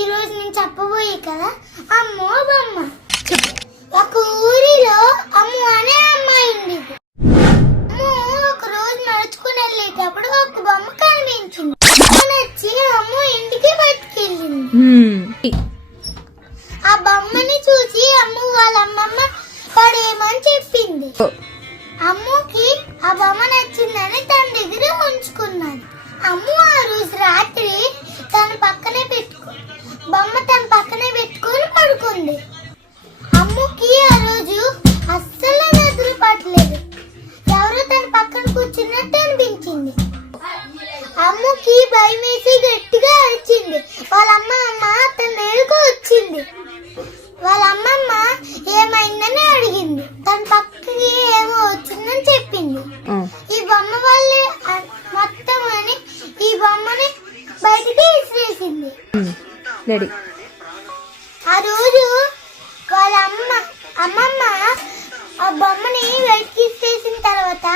ఈ రోజు నేను చెప్పబోయే కదా అమ్మో బొమ్మ. ఒక ఊరిలో అమ్ము అనే అమ్మాయి ఉండేది. అమ్ము ఒక రోజు నడుచుకుని వెళ్ళేటప్పుడు ఒక బొమ్మ కనిపించింది. నచ్చి అమ్ము ఇంటికి పట్టుకెళ్ళింది. ఆ బొమ్మని చూసి అమ్ము వాళ్ళ అమ్మమ్మ పడేయమని చెప్పింది. అమ్ముకి ఆ బొమ్మ నచ్చిందని తన దగ్గర ఉంచుకున్నది. అమ్ము ఆ రోజు రాత్రి బొమ్మ తన పక్కనే పెట్టుకుని పడుకుంది. అమ్ముకి ఆ రోజు అస్సలు నిద్ర పట్టలేదు. ఎవరో తన పక్కన కూర్చున్నట్టు అనిపించింది. అమ్ముకి భయం వేసి గట్టిగా అరిచింది. వాళ్ళ అమ్మమ్మ తన దగ్గరకు వచ్చింది. వాళ్ళ అమ్మమ్మ ఏమైందని అడిగింది. తన పక్కకి ఏమో వచ్చిందని చెప్పింది. ఈ బొమ్మ వాళ్ళే మొత్తం అని ఈ బొమ్మని బయటికి విసిరేసింది. ఆ రోజు వాళ్ళ అమ్మమ్మ ఆ బొమ్మని బయటికి విసిరేసిన తర్వాత